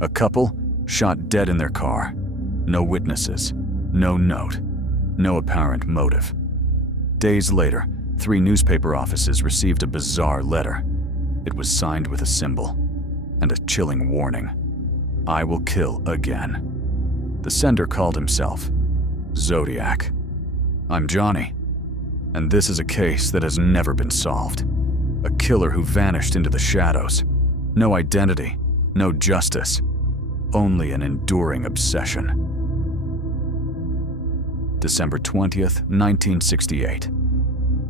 A couple shot dead in their car. No witnesses, no note, no apparent motive. Days later, 3 newspaper offices received a bizarre letter. It was signed with a symbol and a chilling warning. I will kill again. The sender called himself Zodiac. I'm Johnny, and this is a case that has never been solved. A killer who vanished into the shadows. No identity, no justice, only an enduring obsession. December 20th, 1968.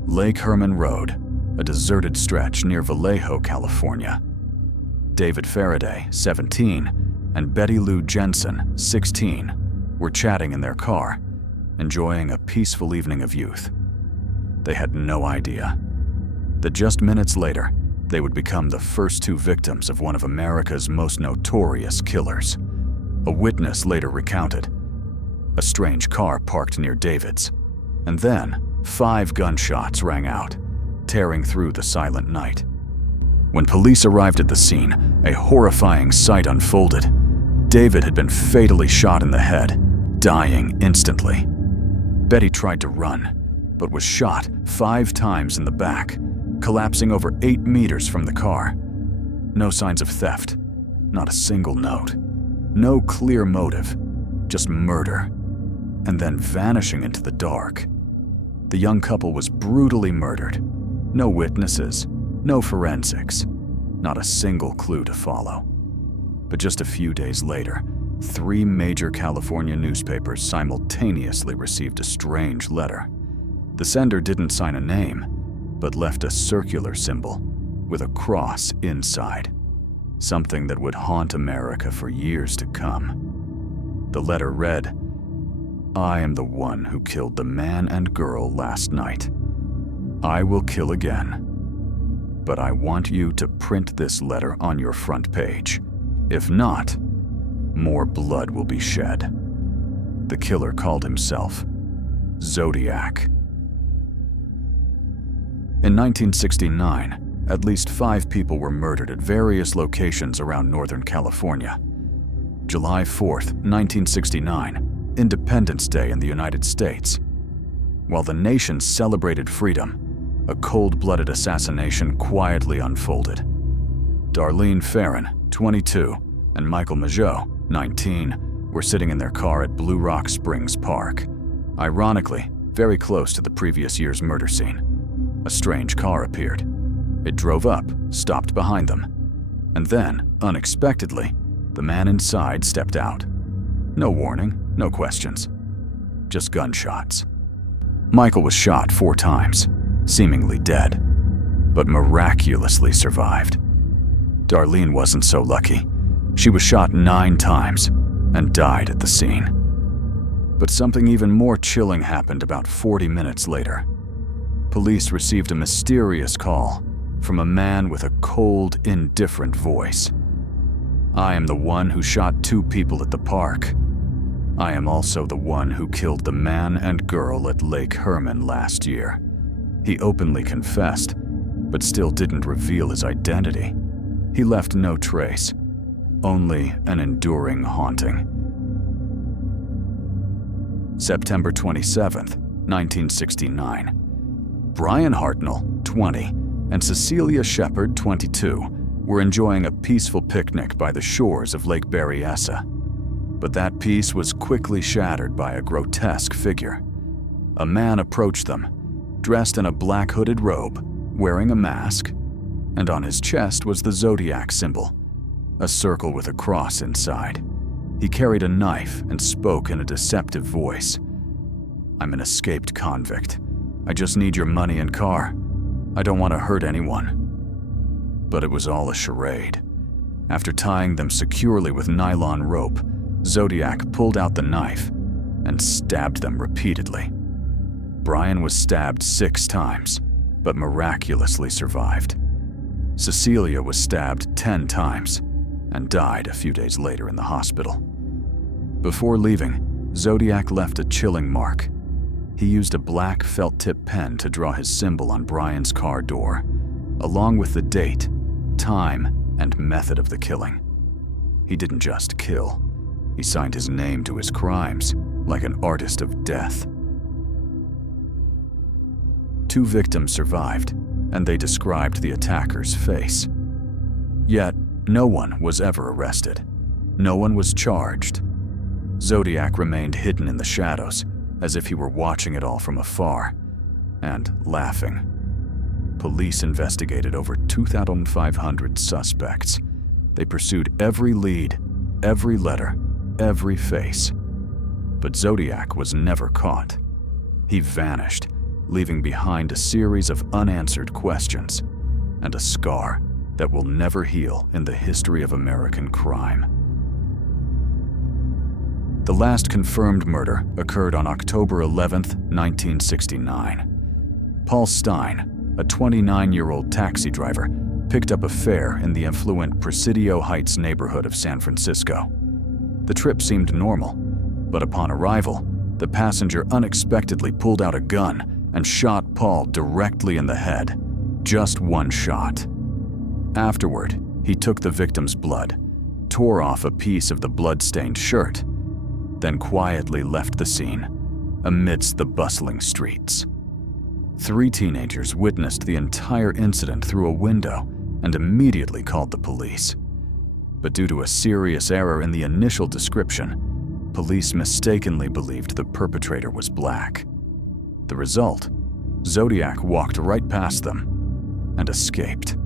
Lake Herman Road, a deserted stretch near Vallejo, California. David Faraday, 17, and Betty Lou Jensen, 16, were chatting in their car, enjoying a peaceful evening of youth. They had no idea that just minutes later, they would become the first 2 victims of one of America's most notorious killers. A witness later recounted, a strange car parked near David's, and then 5 gunshots rang out, tearing through the silent night. When police arrived at the scene, a horrifying sight unfolded. David had been fatally shot in the head, dying instantly. Betty tried to run, but was shot 5 times in the back, collapsing over 8 meters from the car. No signs of theft, not a single note, no clear motive, just murder, and then vanishing into the dark. The young couple was brutally murdered. No witnesses, no forensics, not a single clue to follow. But just a few days later, 3 major California newspapers simultaneously received a strange letter. The sender didn't sign a name, but left a circular symbol with a cross inside, something that would haunt America for years to come. The letter read, I am the one who killed the man and girl last night. I will kill again, but I want you to print this letter on your front page. If not, more blood will be shed. The killer called himself Zodiac. In 1969, at least 5 people were murdered at various locations around Northern California. July 4th, 1969, Independence Day in the United States. While the nation celebrated freedom, a cold-blooded assassination quietly unfolded. Darlene Ferrin, 22, and Michael Mageau, 19, were sitting in their car at Blue Rock Springs Park, ironically, very close to the previous year's murder scene. A strange car appeared. It drove up, stopped behind them, and then, unexpectedly, the man inside stepped out. No warning, no questions, just gunshots. Michael was shot 4 times, seemingly dead, but miraculously survived. Darlene wasn't so lucky. She was shot 9 times and died at the scene. But something even more chilling happened about 40 minutes later. Police received a mysterious call from a man with a cold, indifferent voice. I am the one who shot 2 people at the park. I am also the one who killed the man and girl at Lake Herman last year. He openly confessed, but still didn't reveal his identity. He left no trace, only an enduring haunting. September 27th, 1969. Brian Hartnell, 20, and Cecilia Shepard, 22, were enjoying a peaceful picnic by the shores of Lake Berryessa. But that peace was quickly shattered by a grotesque figure. A man approached them, dressed in a black hooded robe, wearing a mask, and on his chest was the Zodiac symbol, a circle with a cross inside. He carried a knife and spoke in a deceptive voice. I'm an escaped convict. I just need your money and car. I don't want to hurt anyone. But it was all a charade. After tying them securely with nylon rope, Zodiac pulled out the knife and stabbed them repeatedly. Brian was stabbed 6 times, but miraculously survived. Cecilia was stabbed 10 times and died a few days later in the hospital. Before leaving, Zodiac left a chilling mark. He used a black felt-tip pen to draw his symbol on Brian's car door, along with the date, time, and method of the killing. He didn't just kill. He signed his name to his crimes, like an artist of death. 2 victims survived, and they described the attacker's face. Yet, no one was ever arrested. No one was charged. Zodiac remained hidden in the shadows, as if he were watching it all from afar, and laughing. Police investigated over 2,500 suspects. They pursued every lead, every letter, every face. But Zodiac was never caught. He vanished, leaving behind a series of unanswered questions and a scar that will never heal in the history of American crime. The last confirmed murder occurred on October 11, 1969. Paul Stine, a 29-year-old taxi driver, picked up a fare in the affluent Presidio Heights neighborhood of San Francisco. The trip seemed normal, but upon arrival, the passenger unexpectedly pulled out a gun and shot Paul directly in the head. Just one shot. Afterward, he took the victim's blood, tore off a piece of the blood-stained shirt, then quietly left the scene amidst the bustling streets. 3 teenagers witnessed the entire incident through a window and immediately called the police. But due to a serious error in the initial description, police mistakenly believed the perpetrator was black. The result? Zodiac walked right past them and escaped.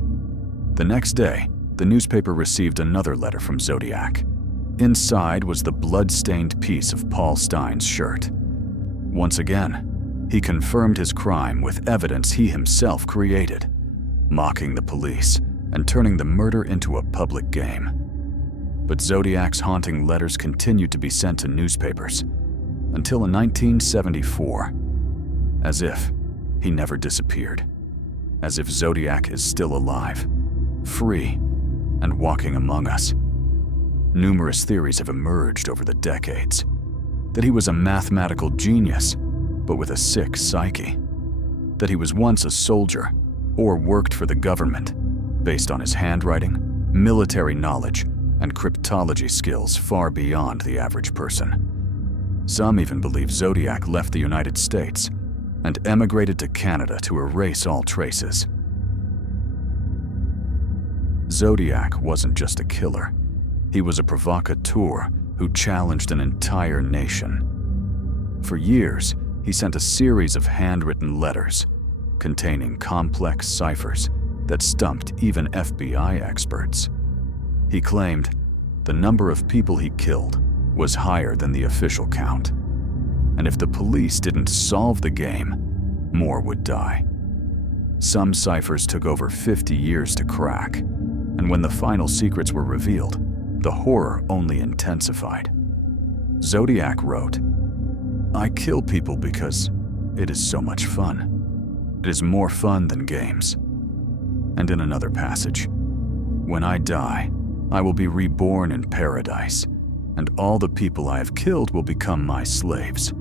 The next day, the newspaper received another letter from Zodiac. Inside was the blood-stained piece of Paul Stine's shirt. Once again, he confirmed his crime with evidence he himself created, mocking the police and turning the murder into a public game. But Zodiac's haunting letters continued to be sent to newspapers until in 1974, as if he never disappeared, as if Zodiac is still alive, free, and walking among us. Numerous theories have emerged over the decades. That he was a mathematical genius, but with a sick psyche. That he was once a soldier, or worked for the government, based on his handwriting, military knowledge, and cryptology skills far beyond the average person. Some even believe Zodiac left the United States and emigrated to Canada to erase all traces. Zodiac wasn't just a killer. He was a provocateur who challenged an entire nation. For years, he sent a series of handwritten letters containing complex ciphers that stumped even FBI experts. He claimed the number of people he killed was higher than the official count, and if the police didn't solve the game, more would die. Some ciphers took over 50 years to crack, and when the final secrets were revealed, the horror only intensified. Zodiac wrote, "I kill people because it is so much fun. It is more fun than games." And in another passage, "When I die, I will be reborn in paradise, and all the people I have killed will become my slaves."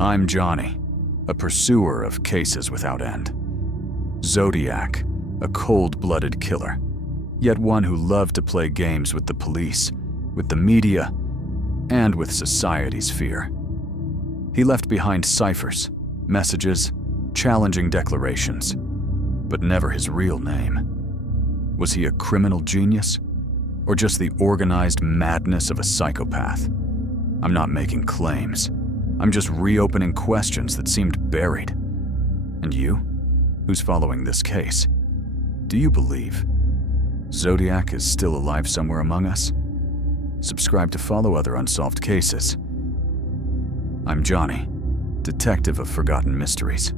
I'm Johnny, a pursuer of cases without end. Zodiac, a cold-blooded killer, yet one who loved to play games with the police, with the media, and with society's fear. He left behind ciphers, messages, challenging declarations, but never his real name. Was he a criminal genius, or just the organized madness of a psychopath? I'm not making claims. I'm just reopening questions that seemed buried. And you, who's following this case, do you believe Zodiac is still alive somewhere among us? Subscribe to follow other unsolved cases. I'm Johnny, detective of forgotten mysteries.